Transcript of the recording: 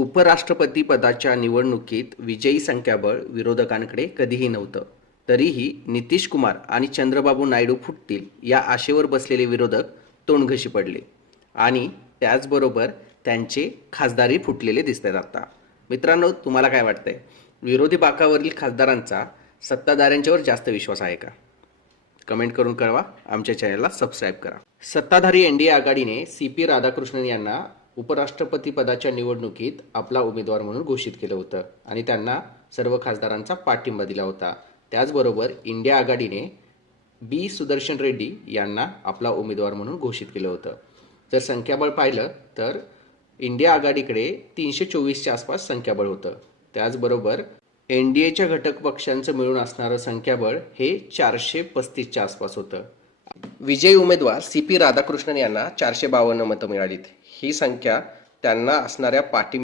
उपराष्ट्रपती पदाच्या निवडणुकीत विजयी संख्याबळ विरोधकांकडे कधीही नव्हतं. तरीही नितीश कुमार आणि चंद्रबाबू नायडू फुटतील या आशेवर बसलेले विरोधक तोंडघशी पडले. आणि त्याचबरोबर त्यांचे खासदारही फुटलेले दिसतात आता. मित्रांनो तुम्हाला काय वाटतंय? विरोधी बाकावरील खासदारांचा सत्ताधाऱ्यांच्यावर जास्त विश्वास आहे का? कमेंट करून कळवा. आमच्या चॅनलला सबस्क्राईब करा. सत्ताधारी एन डी ए आघाडीने सी पी राधाकृष्णन यांना उपराष्ट्रपती पदाच्या निवडणुकीत आपला उमेदवार म्हणून घोषित केलं होतं आणि त्यांना सर्व खासदारांचा पाठिंबा दिला होता. त्याचबरोबर इंडिया आघाडीने बी. सुदर्शन रेड्डी यांना आपला उमेदवार म्हणून घोषित केलं होतं. जर संख्याबळ पाहिलं तर इंडिया आघाडीकडे तीनशे चोवीसच्या आसपास संख्याबळ होतं. त्याचबरोबर एन डी एच्या घटक पक्षांचं मिळून असणारं संख्याबळ हे चारशे पस्तीसच्या आसपास होतं. विजयी उमेदवार सी पी राधाकृष्णन यांना चारशे बावन्न मतं मिळालीत. ही संख्या त्यांना असणाऱ्या पाठिंबा